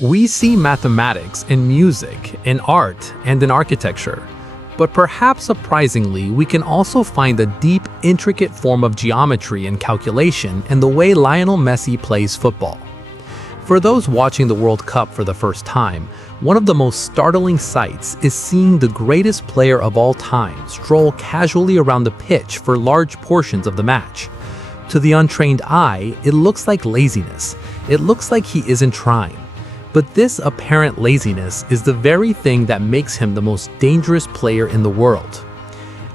We see mathematics in music, in art, and in architecture. But perhaps surprisingly, we can also find a deep, intricate form of geometry and calculation in the way Lionel Messi plays football. For those watching the World Cup for the first time, one of the most startling sights is seeing the greatest player of all time stroll casually around the pitch for large portions of the match. To the untrained eye, it looks like laziness. It looks like he isn't trying. But this apparent laziness is the very thing that makes him the most dangerous player in the world.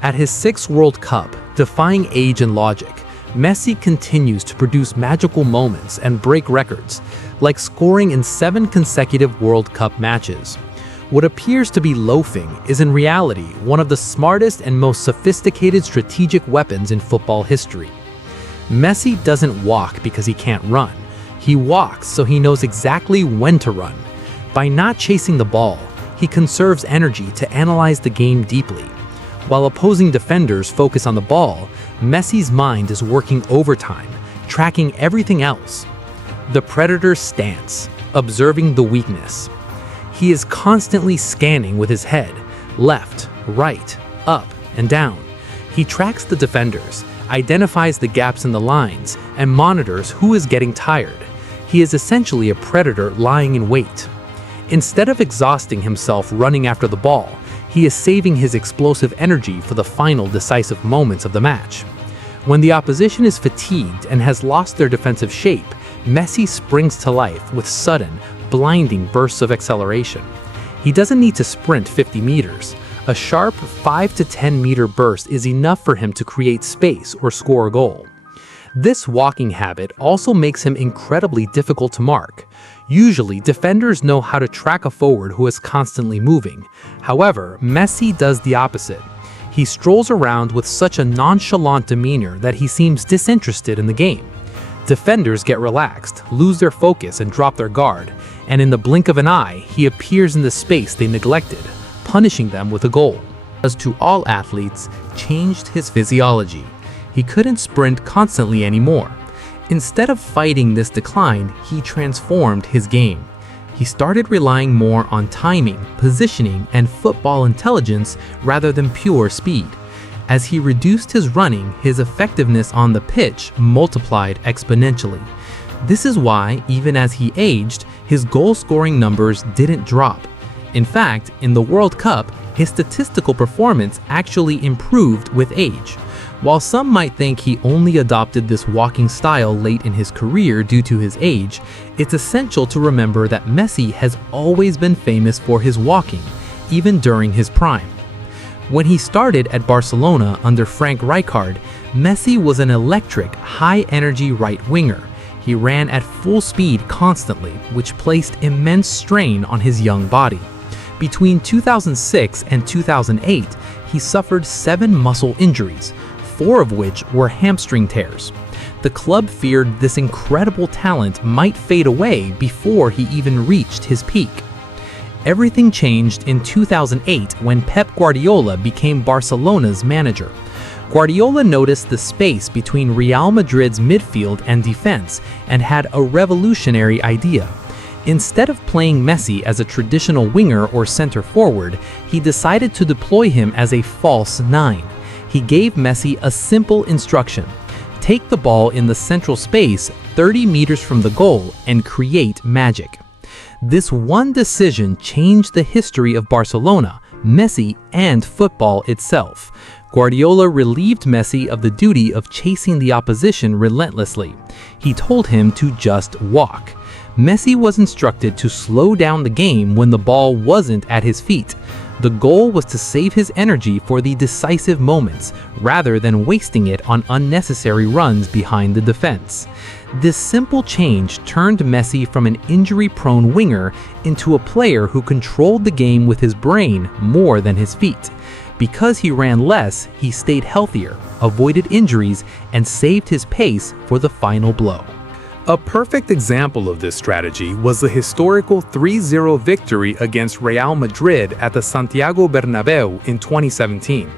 At his 6th World Cup, defying age and logic, Messi continues to produce magical moments and break records, like scoring in 7 consecutive World Cup matches. What appears to be loafing is in reality one of the smartest and most sophisticated strategic weapons in football history. Messi doesn't walk because he can't run. He walks so he knows exactly when to run. By not chasing the ball, he conserves energy to analyze the game deeply. While opposing defenders focus on the ball, Messi's mind is working overtime, tracking everything else. The predator's stance, observing the weakness. He is constantly scanning with his head, left, right, up, and down. He tracks the defenders, identifies the gaps in the lines, and monitors who is getting tired. He is essentially a predator lying in wait. Instead of exhausting himself running after the ball, he is saving his explosive energy for the final decisive moments of the match. When the opposition is fatigued and has lost their defensive shape, Messi springs to life with sudden, blinding bursts of acceleration. He doesn't need to sprint 50 meters. A sharp 5 to 10 meter burst is enough for him to create space or score a goal. This walking habit also makes him incredibly difficult to mark. Usually, defenders know how to track a forward who is constantly moving. However, Messi does the opposite. He strolls around with such a nonchalant demeanor that he seems disinterested in the game. Defenders get relaxed, lose their focus, and drop their guard, and in the blink of an eye, he appears in the space they neglected, punishing them with a goal. As to all athletes, changed his physiology. He couldn't sprint constantly anymore. Instead of fighting this decline, he transformed his game. He started relying more on timing, positioning, and football intelligence rather than pure speed. As he reduced his running, his effectiveness on the pitch multiplied exponentially. This is why, even as he aged, his goal-scoring numbers didn't drop. In fact, in the World Cup, his statistical performance actually improved with age. While some might think he only adopted this walking style late in his career due to his age, it's essential to remember that Messi has always been famous for his walking, even during his prime. When he started at Barcelona under Frank Rijkaard, Messi was an electric, high-energy right winger. He ran at full speed constantly, which placed immense strain on his young body. Between 2006 and 2008, he suffered 7 muscle injuries, 4 of which were hamstring tears. The club feared this incredible talent might fade away before he even reached his peak. Everything changed in 2008 when Pep Guardiola became Barcelona's manager. Guardiola noticed the space between Real Madrid's midfield and defense and had a revolutionary idea. Instead of playing Messi as a traditional winger or center forward, he decided to deploy him as a false 9. He gave Messi a simple instruction: take the ball in the central space 30 meters from the goal and create magic. This one decision changed the history of Barcelona, Messi, and football itself. Guardiola relieved Messi of the duty of chasing the opposition relentlessly. He told him to just walk. Messi was instructed to slow down the game when the ball wasn't at his feet. The goal was to save his energy for the decisive moments, rather than wasting it on unnecessary runs behind the defense. This simple change turned Messi from an injury-prone winger into a player who controlled the game with his brain more than his feet. Because he ran less, he stayed healthier, avoided injuries, and saved his pace for the final blow. A perfect example of this strategy was the historical 3-0 victory against Real Madrid at the Santiago Bernabeu in 2017.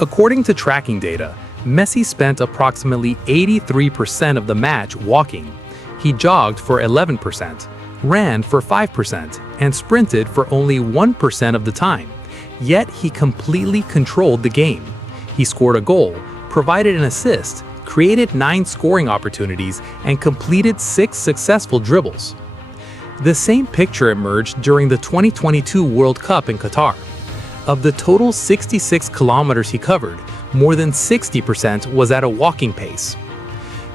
According to tracking data, Messi spent approximately 83% of the match walking. He jogged for 11%, ran for 5%, and sprinted for only 1% of the time. Yet he completely controlled the game. He scored a goal, provided an assist, created 9 scoring opportunities, and completed 6 successful dribbles. The same picture emerged during the 2022 World Cup in Qatar. Of the total 66 kilometers he covered, more than 60% was at a walking pace.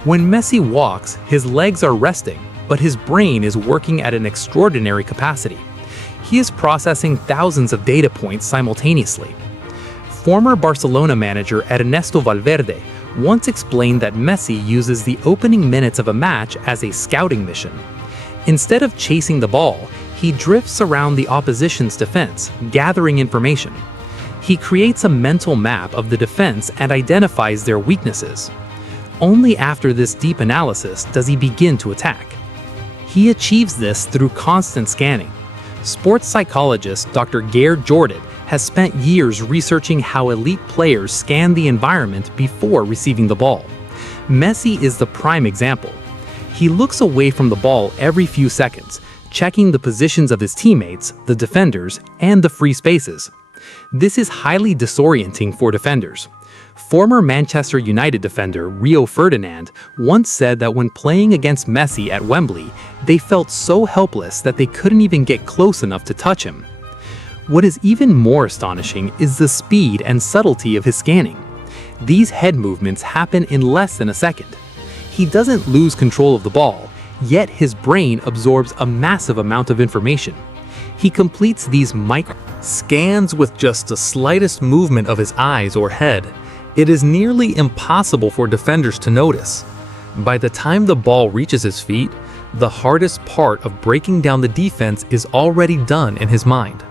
When Messi walks, his legs are resting, but his brain is working at an extraordinary capacity. He is processing thousands of data points simultaneously. Former Barcelona manager Ernesto Valverde once explained that Messi uses the opening minutes of a match as a scouting mission. Instead of chasing the ball, he drifts around the opposition's defense, gathering information. He creates a mental map of the defense and identifies their weaknesses. Only after this deep analysis does he begin to attack. He achieves this through constant scanning. Sports psychologist Dr. Gerd Jordan has spent years researching how elite players scan the environment before receiving the ball. Messi is the prime example. He looks away from the ball every few seconds, checking the positions of his teammates, the defenders, and the free spaces. This is highly disorienting for defenders. Former Manchester United defender Rio Ferdinand once said that when playing against Messi at Wembley, they felt so helpless that they couldn't even get close enough to touch him. What is even more astonishing is the speed and subtlety of his scanning. These head movements happen in less than a second. He doesn't lose control of the ball, yet his brain absorbs a massive amount of information. He completes these micro scans with just the slightest movement of his eyes or head. It is nearly impossible for defenders to notice. By the time the ball reaches his feet, the hardest part of breaking down the defense is already done in his mind.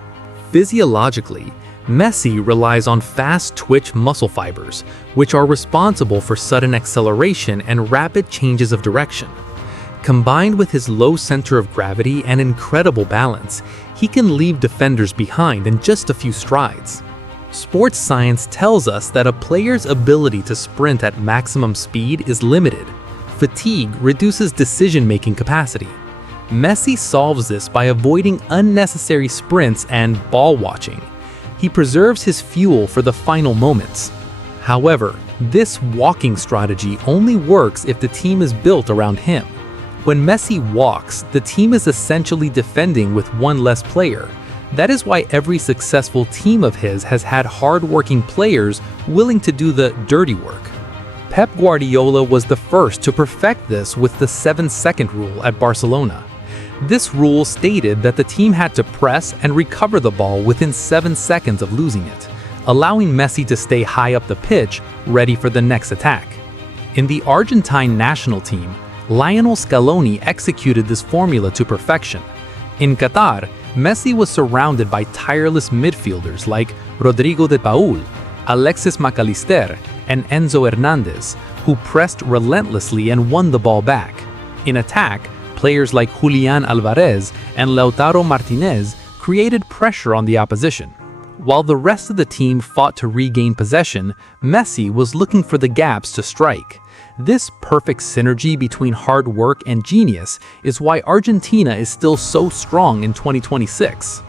Physiologically, Messi relies on fast twitch muscle fibers, which are responsible for sudden acceleration and rapid changes of direction. Combined with his low center of gravity and incredible balance, he can leave defenders behind in just a few strides. Sports science tells us that a player's ability to sprint at maximum speed is limited. Fatigue reduces decision-making capacity. Messi solves this by avoiding unnecessary sprints and ball watching. He preserves his fuel for the final moments. However, this walking strategy only works if the team is built around him. When Messi walks, the team is essentially defending with one less player. That is why every successful team of his has had hard-working players willing to do the dirty work. Pep Guardiola was the first to perfect this with the 7-second rule at Barcelona. This rule stated that the team had to press and recover the ball within 7 seconds of losing it, allowing Messi to stay high up the pitch, ready for the next attack. In the Argentine national team, Lionel Scaloni executed this formula to perfection. In Qatar, Messi was surrounded by tireless midfielders like Rodrigo de Paul, Alexis McAllister, and Enzo Hernandez, who pressed relentlessly and won the ball back. In attack, players like Julian Alvarez and Lautaro Martinez created pressure on the opposition. While the rest of the team fought to regain possession, Messi was looking for the gaps to strike. This perfect synergy between hard work and genius is why Argentina is still so strong in 2026.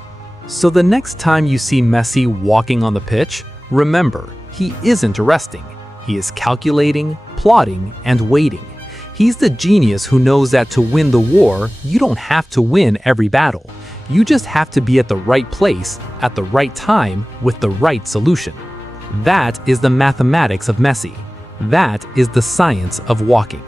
So the next time you see Messi walking on the pitch, remember, he isn't resting. He is calculating, plotting, and waiting. He's the genius who knows that to win the war, you don't have to win every battle. You just have to be at the right place, at the right time, with the right solution. That is the mathematics of Messi. That is the science of walking.